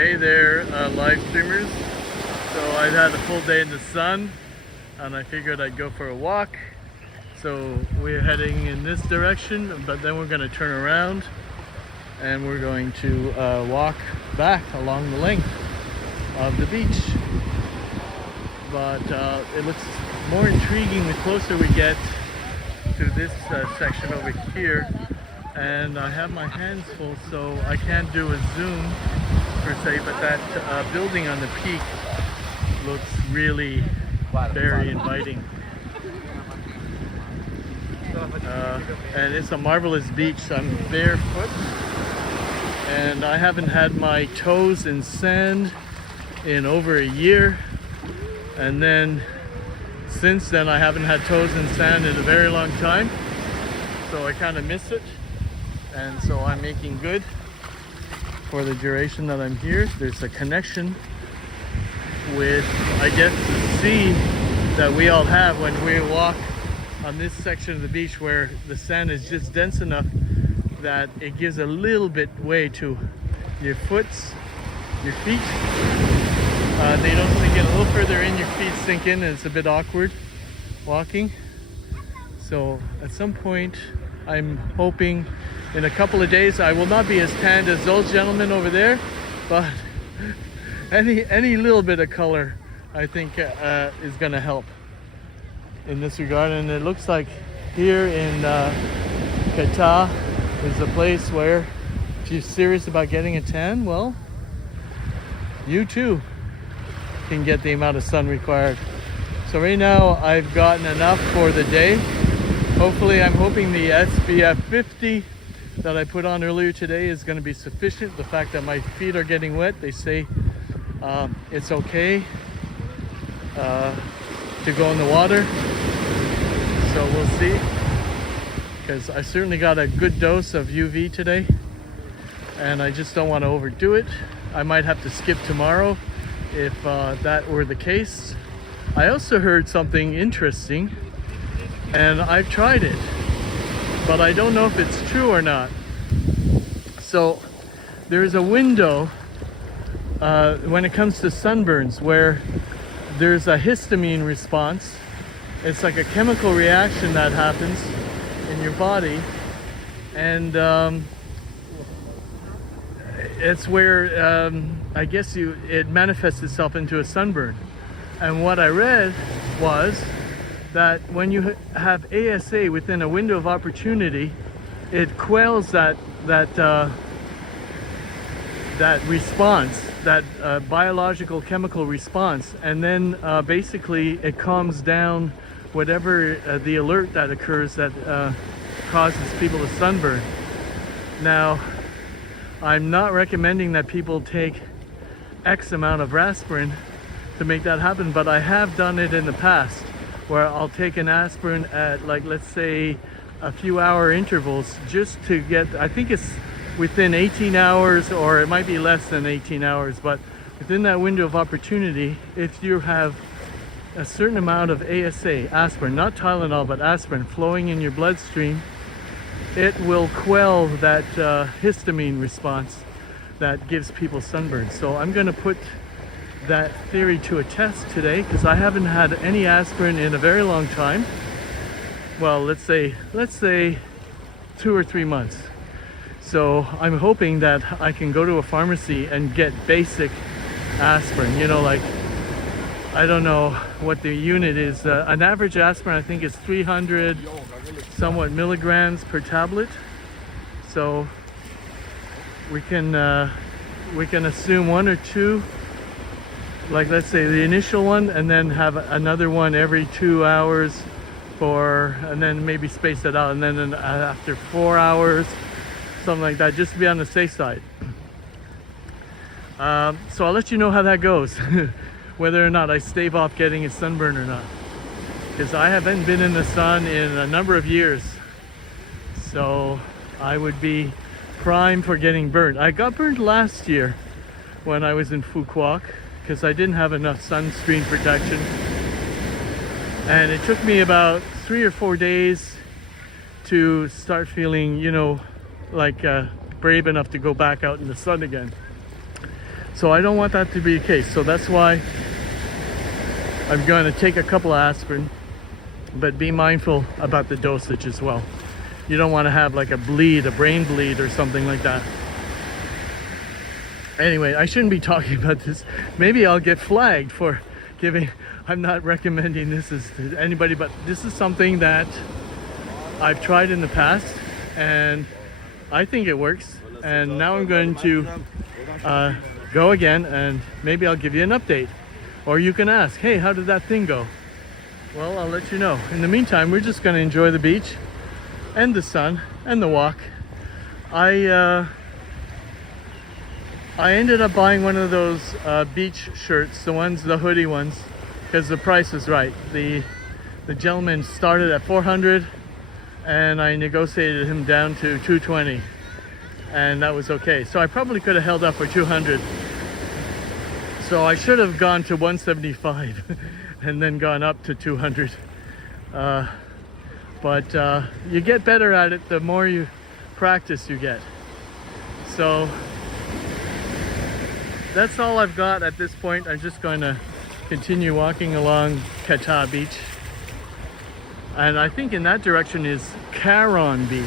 Hey there, live streamers. So I've had a full day in the sun and I figured I'd go for a walk. So we're heading in this direction, but then we're going to turn around and we're going to walk back along the length of the beach. But it looks more intriguing the closer we get to this section over here. And I have my hands full, so I can't do a zoom per se, but that building on the peak looks really very inviting. And it's a marvelous beach. I'm barefoot and I haven't had my toes in sand in over a year, and then since then I haven't had toes in sand in a very long time, so I kind of miss it. And so I'm making good for the duration that I'm here. There's a connection with, I guess, the sea that we all have when we walk on this section of the beach where the sand is just dense enough that it gives a little bit way to your feet. They don't get a little further in, your feet sink in and it's a bit awkward walking. So at some point I'm hoping in a couple of days I will not be as tanned as those gentlemen over there, but any little bit of color I think is going to help in this regard. And it looks like here in Kata is a place where if you're serious about getting a tan, well, you too can get the amount of sun required. So right now I've gotten enough for the day. Hopefully, I'm hoping the SPF 50 that I put on earlier today is going to be sufficient. The fact that my feet are getting wet, they say it's okay to go in the water. So we'll see, because I certainly got a good dose of UV today and I just don't want to overdo it. I might have to skip tomorrow if that were the case. I also heard something interesting, and I've tried it, but I don't know if it's true or not. So there's a window when it comes to sunburns where there's a histamine response. It's like a chemical reaction that happens in your body, and it's where I guess it manifests itself into a sunburn. And what I read was that when you have ASA within a window of opportunity, it quells that response, that biological chemical response, and then basically it calms down whatever the alert that occurs that causes people to sunburn. Now, I'm not recommending that people take X amount of aspirin to make that happen, but I have done it in the past, where I'll take an aspirin at, like, let's say a few hour intervals, just to get, I think it's within 18 hours or it might be less than 18 hours, but within that window of opportunity, if you have a certain amount of ASA, aspirin, not Tylenol, but aspirin flowing in your bloodstream, it will quell that histamine response that gives people sunburn. So I'm going to put that theory to a test today, because I haven't had any aspirin in a very long time. Well, let's say 2 or 3 months. So I'm hoping that I can go to a pharmacy and get basic aspirin, you know, like, I don't know what the unit is. An average aspirin I think is 300 somewhat milligrams per tablet. So we can assume 1 or 2, like let's say the initial one, and then have another one every 2 hours and then maybe space it out, and then after 4 hours, something like that, just to be on the safe side. So I'll let you know how that goes, whether or not I stave off getting a sunburn or not, because I haven't been in the sun in a number of years, so I would be prime for getting burnt. I got burnt last year when I was in Phuket because I didn't have enough sunscreen protection, and it took me about 3 or 4 days to start feeling, you know, like brave enough to go back out in the sun again. So I don't want that to be the case. So that's why I'm going to take a couple of aspirin, but be mindful about the dosage as well. You don't want to have like a bleed, a brain bleed or something like that. Anyway, I shouldn't be talking about this. Maybe I'll get flagged for giving. I'm not recommending this to anybody, but this is something that I've tried in the past and I think it works. And now I'm going to go again, and maybe I'll give you an update. Or you can ask, hey, how did that thing go? Well, I'll let you know. In the meantime, we're just going to enjoy the beach and the sun and the walk. I ended up buying one of those beach shirts, the hoodie ones, because the price was right. The gentleman started at 400 and I negotiated him down to 220, and that was okay. So I probably could have held up for 200. So I should have gone to 175 and then gone up to 200. But you get better at it the more you practice you get. So that's all I've got at this point. I'm just going to continue walking along Kata beach. And I think in that direction is Caron beach.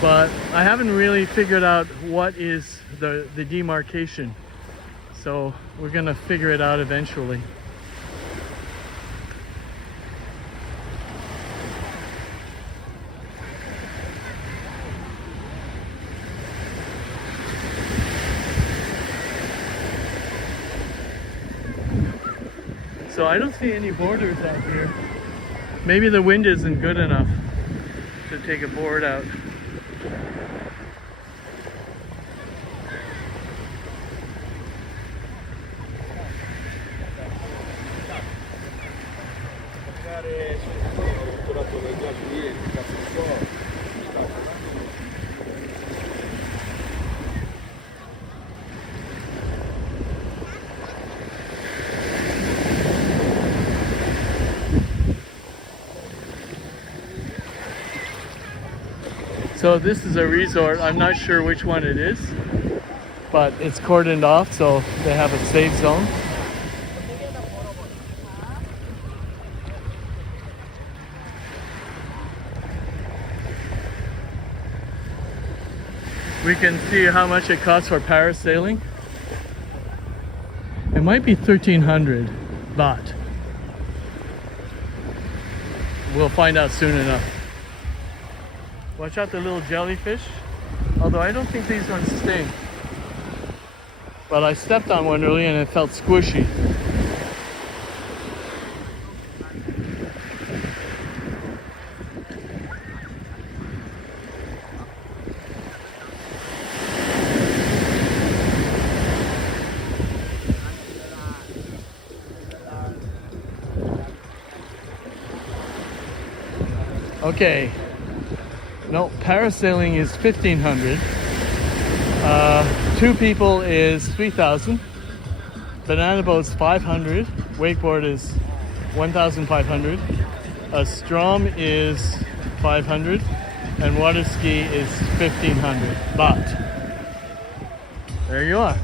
But I haven't really figured out what is the demarcation. So we're gonna figure it out eventually. So I don't see any borders out here. Maybe the wind isn't good enough to take a board out. So this is a resort. I'm not sure which one it is, but it's cordoned off, so they have a safe zone. We can see how much it costs for parasailing. It might be 1,300 baht. We'll find out soon enough. Watch out the little jellyfish. Although I don't think these ones sting. But I stepped on one earlier and it felt squishy. Okay. No, parasailing is 1,500. 2 people is 3,000. Banana boat's 500. Wakeboard is 1,500. A Strom is 500. And water ski is 1,500 baht. There you are.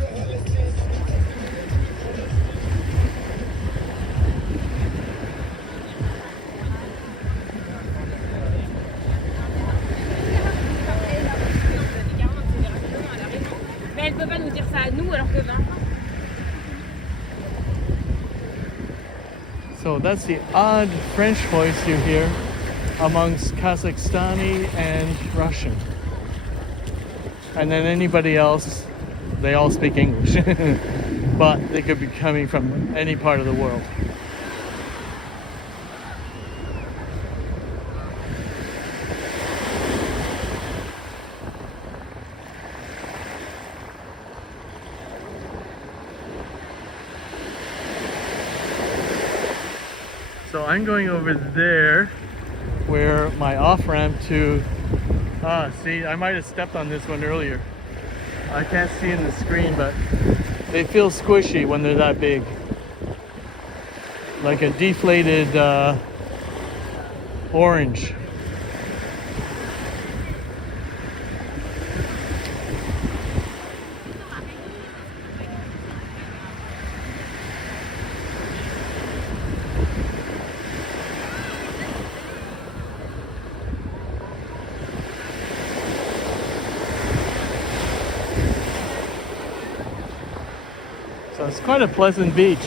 Elle peut pas nous dire ça à nous alors que 20 ans. So that's the odd French voice you hear amongst Kazakhstani and Russian. And then anybody else, they all speak English. But they could be coming from any part of the world. So I'm going over there where my off-ramp to, see, I might have stepped on this one earlier. I can't see in the screen, but they feel squishy when they're that big. Like a deflated orange. So it's quite a pleasant beach.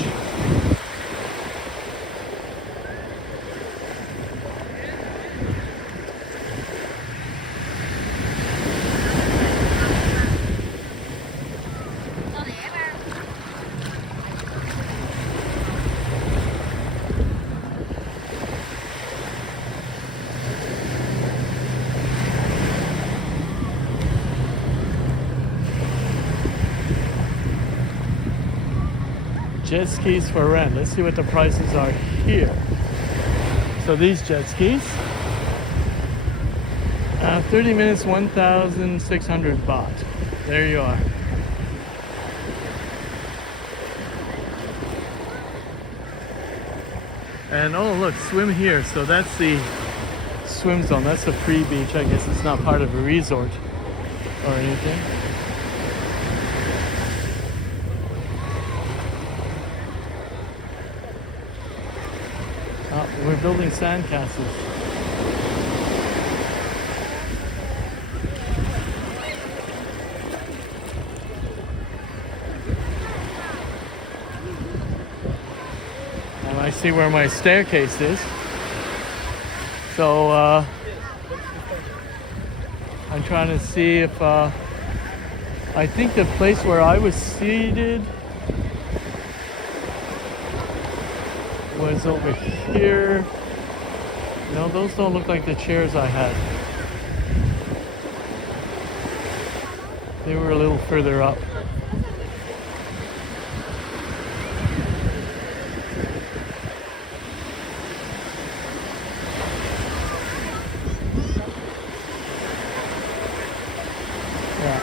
Jet skis for rent. Let's see what the prices are here. So these jet skis, 30 minutes, 1,600 baht. There you are. And oh look, swim here. So that's the swim zone. That's a free beach. I guess it's not part of a resort or anything. We're building sandcastles. And I see where my staircase is. So I'm trying to see if I think the place where I was seated was over here. No, those don't look like the chairs I had. They were a little further up. Yeah.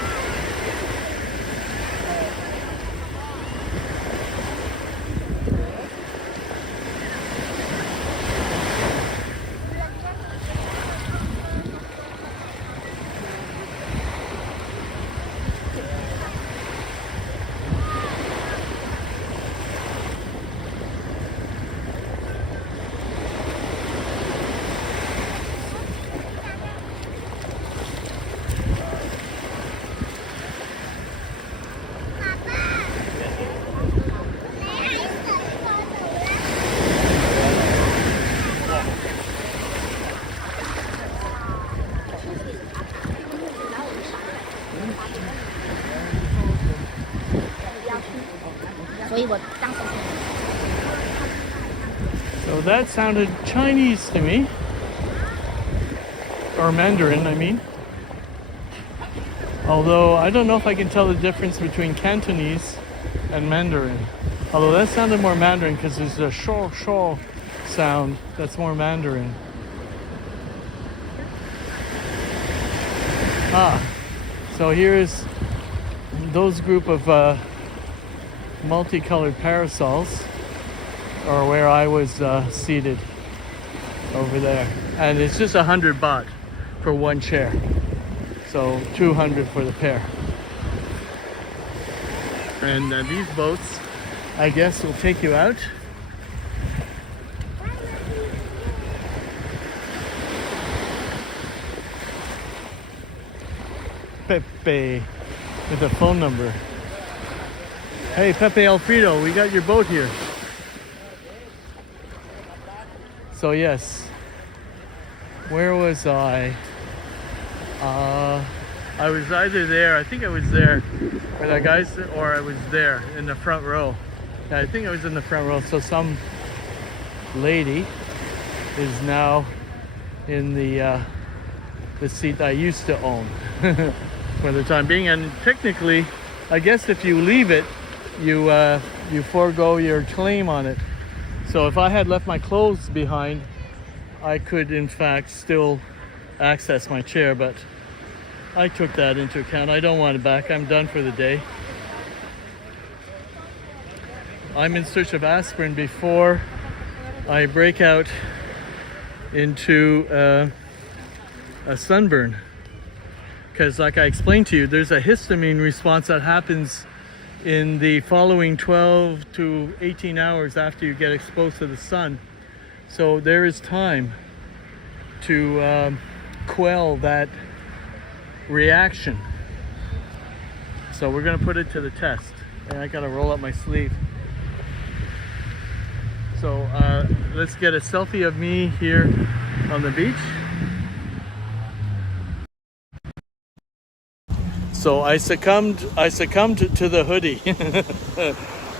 So that sounded Chinese to me. Or Mandarin, I mean. Although I don't know if I can tell the difference between Cantonese and Mandarin. Although that sounded more Mandarin because there's a shou shou sound that's more Mandarin. So here's those group of multicolored parasols, or where I was seated over there. And it's just 100 baht for one chair. So 200 for the pair. And these boats, I guess, will take you out. Pepe with a phone number. Hey, Pepe Alfredo, we got your boat here. So yes, where was I? I was either there, I think I was there, where that guy's, or I was there in the front row. Yeah, I think I was in the front row. So some lady is now in the seat I used to own for the time being. And technically, I guess if you leave it, you forego your claim on it. So if I had left my clothes behind, I could in fact still access my chair, but I took that into account. I don't want it back. I'm done for the day. I'm in search of aspirin before I break out into a sunburn. Because like I explained to you, there's a histamine response that happens in the following 12 to 18 hours after you get exposed to the sun. So there is time to quell that reaction. So we're going to put it to the test. And I gotta roll up my sleeve. So let's get a selfie of me here on the beach. So I succumbed to the hoodie.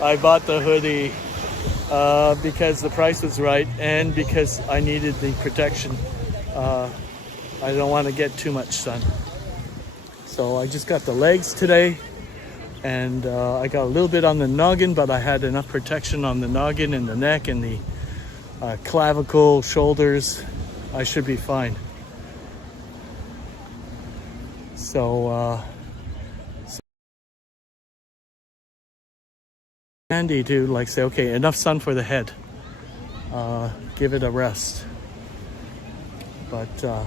I bought the hoodie because the price was right and because I needed the protection. I don't want to get too much sun. So I just got the legs today, and I got a little bit on the noggin, but I had enough protection on the noggin and the neck and the clavicle, shoulders. I should be fine. So handy to like say, okay, enough sun for the head. Give it a rest. But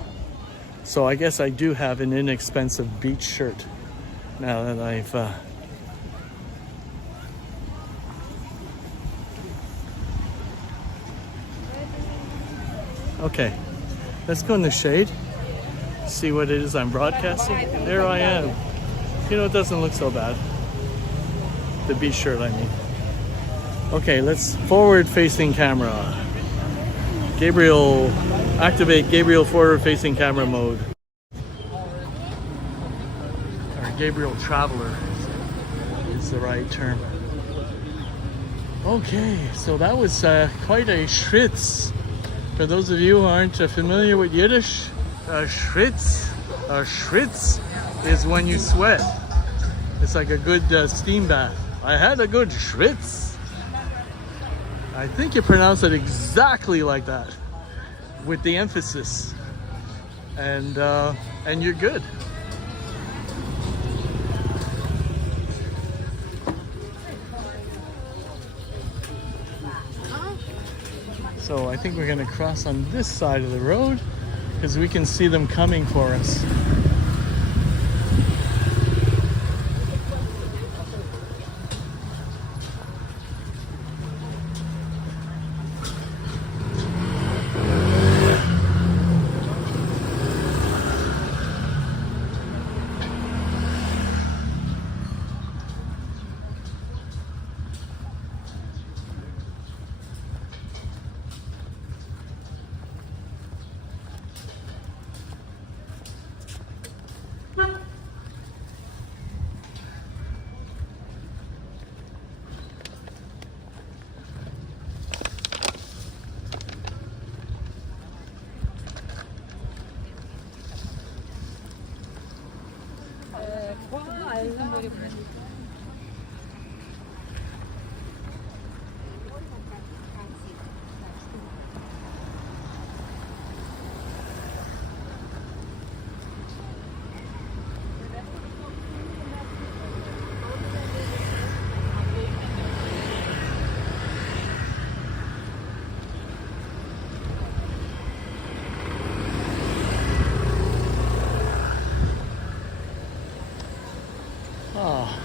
so I guess I do have an inexpensive beach shirt now that I've okay, let's go in the shade, see what it is I'm broadcasting. There I am. You know, it doesn't look so bad. The beach shirt, I mean. Okay, let's forward facing camera. Gabriel, activate Gabriel forward facing camera mode. Or Gabriel Traveler is the right term. Okay, so that was quite a schwitz. For those of you who aren't familiar with Yiddish, schwitz is when you sweat. It's like a good steam bath. I had a good schwitz. I think you pronounce it exactly like that, with the emphasis, and you're good. So I think we're gonna cross on this side of the road because we can see them coming for us.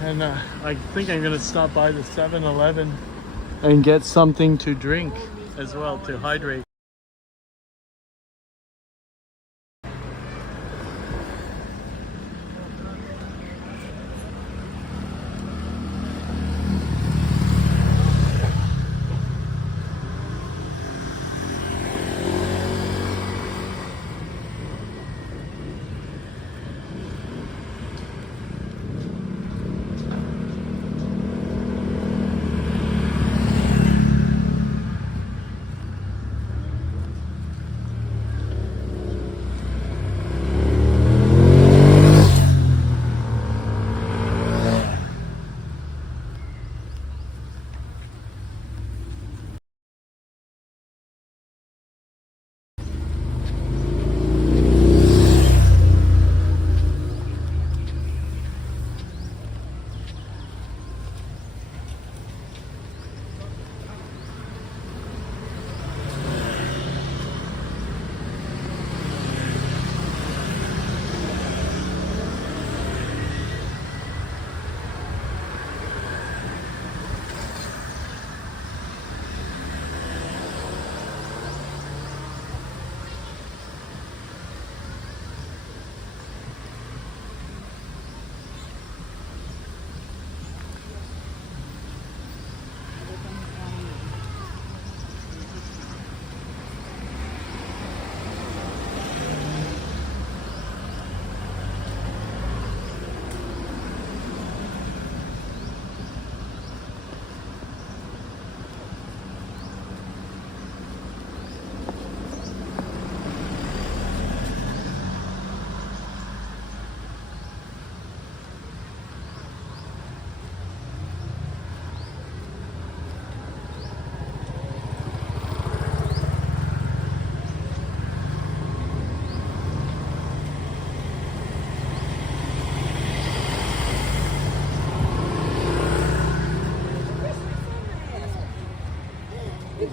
And I think I'm gonna stop by the 7-Eleven and get something to drink as well to hydrate.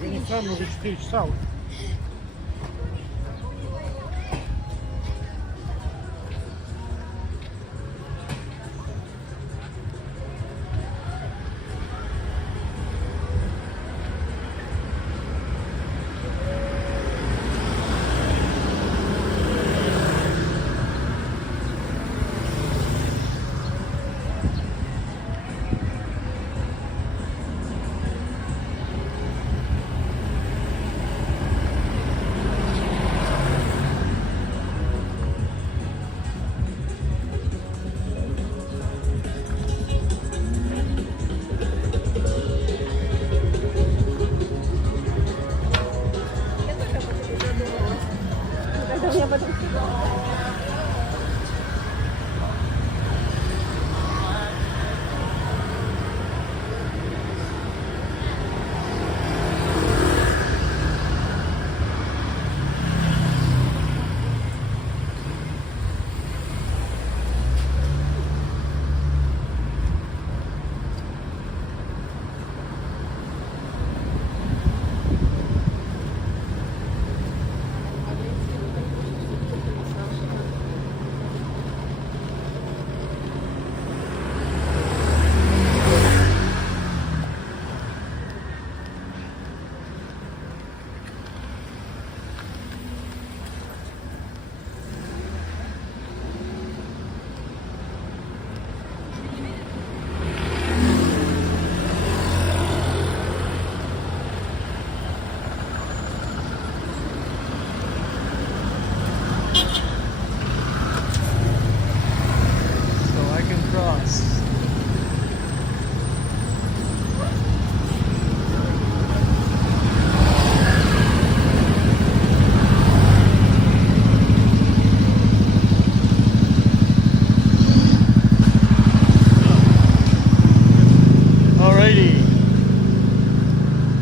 Венециану уже 4 часа.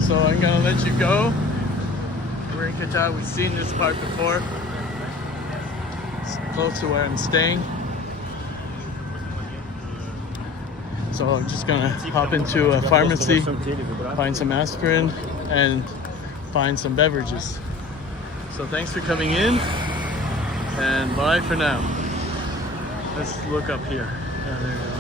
So I'm gonna let you go. We're in Kata. We've seen this part before. It's close to where I'm staying. So I'm just gonna hop into a pharmacy, find some aspirin, and find some beverages. So thanks for coming in, and bye for now. Let's look up here. Yeah, there you go.